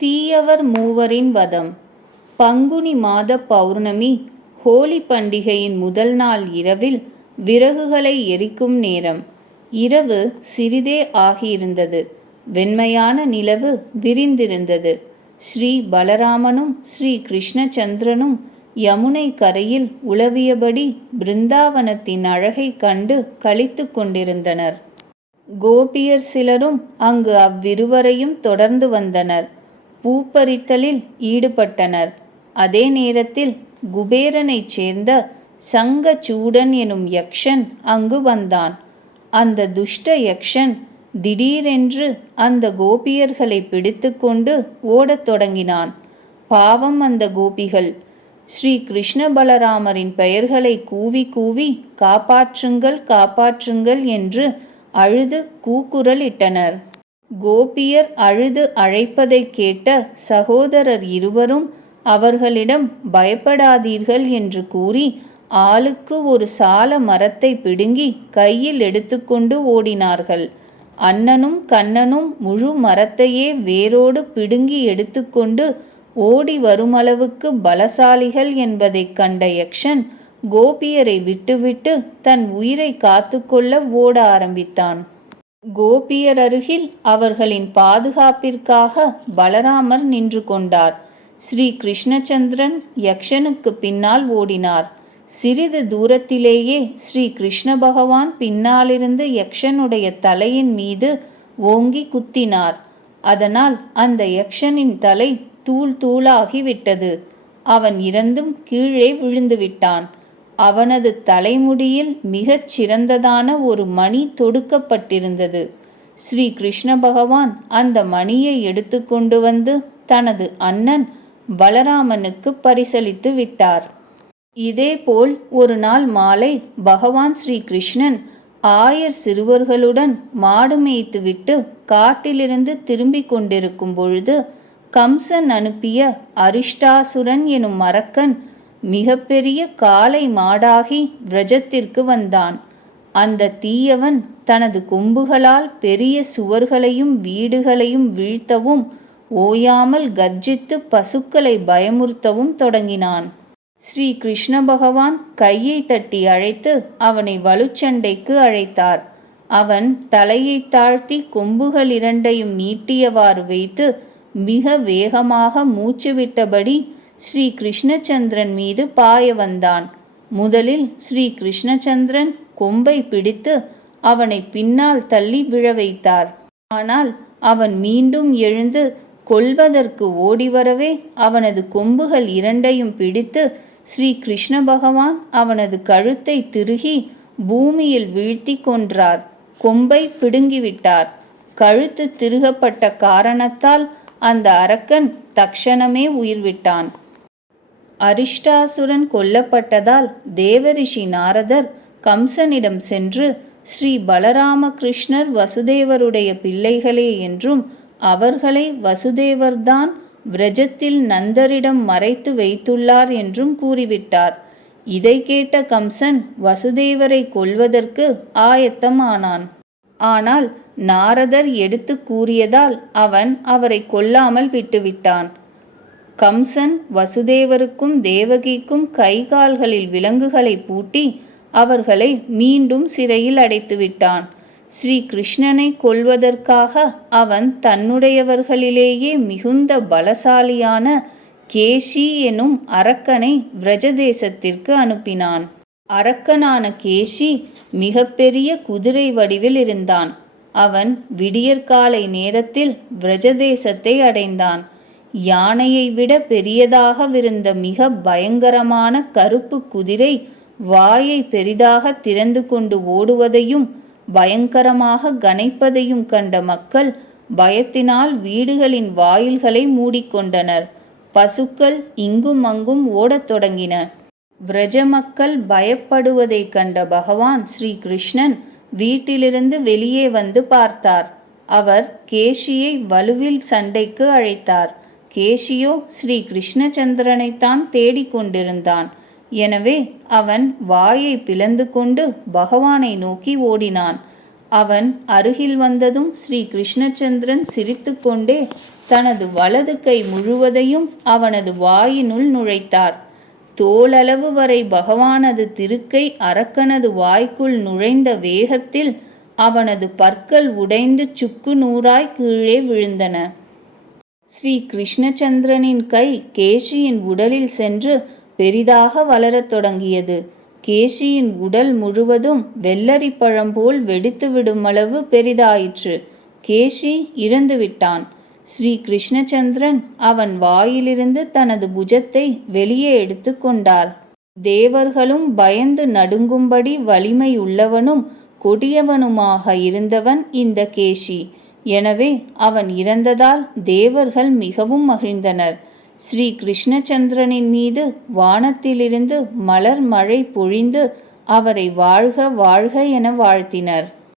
தீயவர் மூவரின் வதம். பங்குனி மாத பௌர்ணமி ஹோலி பண்டிகையின் முதல் நாள் இரவில் விறகுகளை எரிக்கும் நேரம். இரவு சிறிதே ஆகியிருந்தது. வெண்மையான நிலவு விரிந்திருந்தது. ஸ்ரீ பலராமனும் ஸ்ரீ கிருஷ்ணச்சந்திரனும் யமுனை கரையில் உலவியபடி பிருந்தாவனத்தின் அழகை கண்டு களித்து கொண்டிருந்தனர். கோபியர் சிலரும் அங்கு அவ்விருவரையும் தொடர்ந்து வந்தனர். பூப்பறித்தலில் ஈடுபட்டனர். அதே நேரத்தில் குபேரனைச் சேர்ந்த சங்கச்சூடன் எனும் யக்ஷன் அங்கு வந்தான். அந்த துஷ்ட யக்ஷன் திடீரென்று அந்த கோபியர்களை பிடித்து கொண்டு ஓடத் தொடங்கினான். பாவம் அந்த கோபிகள்! ஸ்ரீ கிருஷ்ண பலராமரின் பெயர்களை கூவி கூவி காப்பாற்றுங்கள் காப்பாற்றுங்கள் என்று அழுது கூக்குரலிட்டனர். கோபியர் அழுது அழைப்பதைக் கேட்ட சகோதரர் இருவரும் அவர்களிடம் பயப்படாதீர்கள் என்று கூறி ஆளுக்கு ஒரு சால மரத்தை பிடுங்கி கையில் எடுத்துக்கொண்டு ஓடினார்கள். அண்ணனும் கண்ணனும் முழு மரத்தையே வேரோடு பிடுங்கி எடுத்துக்கொண்டு ஓடி வருமளவுக்கு பலசாலிகள் என்பதைக் கண்ட யக்ஷன் கோபியரை விட்டுவிட்டு தன் உயிரை காத்துக்கொள்ள ஓட ஆரம்பித்தான். கோபியர் அருகில் அவர்களின் பாதுகாப்பிற்காக பலராமர் நின்று கொண்டார். ஸ்ரீ கிருஷ்ணச்சந்திரன் யக்ஷனுக்கு பின்னால் ஓடினார். சிறிது தூரத்திலேயே ஸ்ரீ கிருஷ்ண பகவான் பின்னாலிருந்து யக்ஷனுடைய தலையின் மீது ஓங்கி குத்தினார். அதனால் அந்த யக்ஷனின் தலை தூள் தூளாகிவிட்டது. அவன் இறந்தும் கீழே விழுந்துவிட்டான். அவனது தலைமுடியில் மிகச் சிறந்ததான ஒரு மணி தொடுக்கப்பட்டிருந்தது. ஸ்ரீ கிருஷ்ண பகவான் அந்த மணியை எடுத்துக்கொண்டு வந்து தனது அண்ணன் பலராமனுக்கு பரிசளித்து விட்டார். இதேபோல் ஒரு நாள் மாலை பகவான் ஸ்ரீ கிருஷ்ணன் 1000 சிறுவர்களுடன் மாடு மேய்த்துவிட்டு காட்டிலிருந்து திரும்பிக் கொண்டிருக்கும் பொழுது கம்சன் அனுப்பிய அரிஷ்டாசுரன் எனும் அரக்கன் மிகப்பெரிய காளை மாடாகி விரஜத்திற்கு வந்தான். அந்த தீயவன் தனது கொம்புகளால் பெரிய சுவர்களையும் வீடுகளையும் வீழ்த்தவும் ஓயாமல் கர்ஜித்து பசுக்களை பயமுறுத்தவும் தொடங்கினான். ஸ்ரீ கிருஷ்ண பகவான் கையை தட்டி அழைத்து அவனை வலுச்சண்டைக்கு அழைத்தார். அவன் தலையை தாழ்த்தி கொம்புகள் இரண்டையும் நீட்டியவாறு வைத்து மிக வேகமாக மூச்சு விட்டபடி ஸ்ரீ கிருஷ்ணச்சந்திரன் மீது பாய வந்தான். முதலில் ஸ்ரீ கிருஷ்ணச்சந்திரன் கொம்பை பிடித்து அவனை பின்னால் தள்ளி விழ வைத்தார். ஆனால் அவன் மீண்டும் எழுந்து கொல்வதற்கு ஓடிவரவே அவனது கொம்புகள் இரண்டையும் பிடித்து ஸ்ரீ கிருஷ்ண பகவான் அவனது கழுத்தை திருகி பூமியில் வீழ்த்தி கொன்றார். கொம்பை பிடுங்கிவிட்டார். கழுத்து திருகப்பட்ட காரணத்தால் அந்த அரக்கன் தக்ஷணமே உயிர்விட்டான். அரிஷ்டாசுரன் கொல்லப்பட்டதால் தேவரிஷி நாரதர் கம்சனிடம் சென்று ஸ்ரீ பலராமகிருஷ்ணர் வசுதேவருடைய பிள்ளைகளே என்றும் அவர்களை வசுதேவர்தான் விரஜத்தில் நந்தரிடம் மறைத்து வைத்துள்ளார் என்றும் கூறிவிட்டார். இதை கேட்ட கம்சன் வசுதேவரை கொல்வதற்கு ஆயத்தமானான். ஆனால் நாரதர் எடுத்து கூறியதால் அவன் அவரை கொல்லாமல் விட்டுவிட்டான். கம்சன் வசுதேவருக்கும் தேவகிக்கும் கை கால்களில் விலங்குகளை பூட்டி அவர்களை மீண்டும் சிறையில் அடைத்துவிட்டான். ஸ்ரீ கிருஷ்ணனை கொல்வதற்காக அவன் தன்னுடையவர்களிலேயே மிகுந்த பலசாலியான கேசி எனும் அரக்கனை விரஜதேசத்திற்கு அனுப்பினான். அரக்கனான கேசி மிகப்பெரிய குதிரை வடிவில் இருந்தான். அவன் விடியற்காலை நேரத்தில் விரஜதேசத்தை அடைந்தான். யானையை விட பெரியதாகவிருந்த மிக பயங்கரமான கருப்பு குதிரை வாயை பெரிதாக திறந்து கொண்டு ஓடுவதையும் பயங்கரமாக கனைப்பதையும் கண்ட மக்கள் பயத்தினால் வீடுகளின் வாயில்களை மூடிக்கொண்டனர். பசுக்கள் இங்கும் அங்கும் ஓடத் தொடங்கின. விரஜ மக்கள் பயப்படுவதைக் கண்ட பகவான் ஸ்ரீ கிருஷ்ணன் வீட்டிலிருந்து வெளியே வந்து பார்த்தார். அவர் கேசியை வலுவில் சண்டைக்கு அழைத்தார். கேசியோ ஸ்ரீ கிருஷ்ணச்சந்திரனைத்தான் தேடிக்கொண்டிருந்தான். எனவே அவன் வாயை பிளந்து கொண்டு பகவானை நோக்கி ஓடினான். அவன் அருகில் வந்ததும் ஸ்ரீ கிருஷ்ணச்சந்திரன் சிரித்துக்கொண்டே தனது வலது கை முழுவதையும் அவனது வாயினுள் நுழைத்தார். தோளளவு வரை பகவானது திருக்கை அரக்கனது வாய்க்குள் நுழைந்த வேகத்தில் அவனது பற்கள் உடைந்து சுக்கு நூறாய் கீழே விழுந்தன. ஸ்ரீ கிருஷ்ணச்சந்திரனின் கை கேஷியின் உடலில் சென்று பெரிதாக வளரத் தொடங்கியது. கேஷியின் உடல் முழுவதும் வெள்ளரிப்பழம் போல் வெடித்துவிடும் அளவு பெரிதாயிற்று. கேஷி இறந்துவிட்டான். ஸ்ரீ கிருஷ்ணச்சந்திரன் அவன் வாயிலிருந்து தனது புஜத்தை வெளியே எடுத்து கொண்டார். தேவர்களும் பயந்து நடுங்கும்படி வலிமை உள்ளவனும் கொடியவனுமாக இருந்தவன் இந்த கேஷி. எனவே அவன் இறந்ததால் தேவர்கள் மிகவும் மகிழ்ந்தனர். ஸ்ரீ கிருஷ்ணச்சந்திரனின் மீது வானத்திலிருந்து மலர் மழை பொழிந்து அவரை வாழ்க வாழ்க என வாழ்த்தினர்.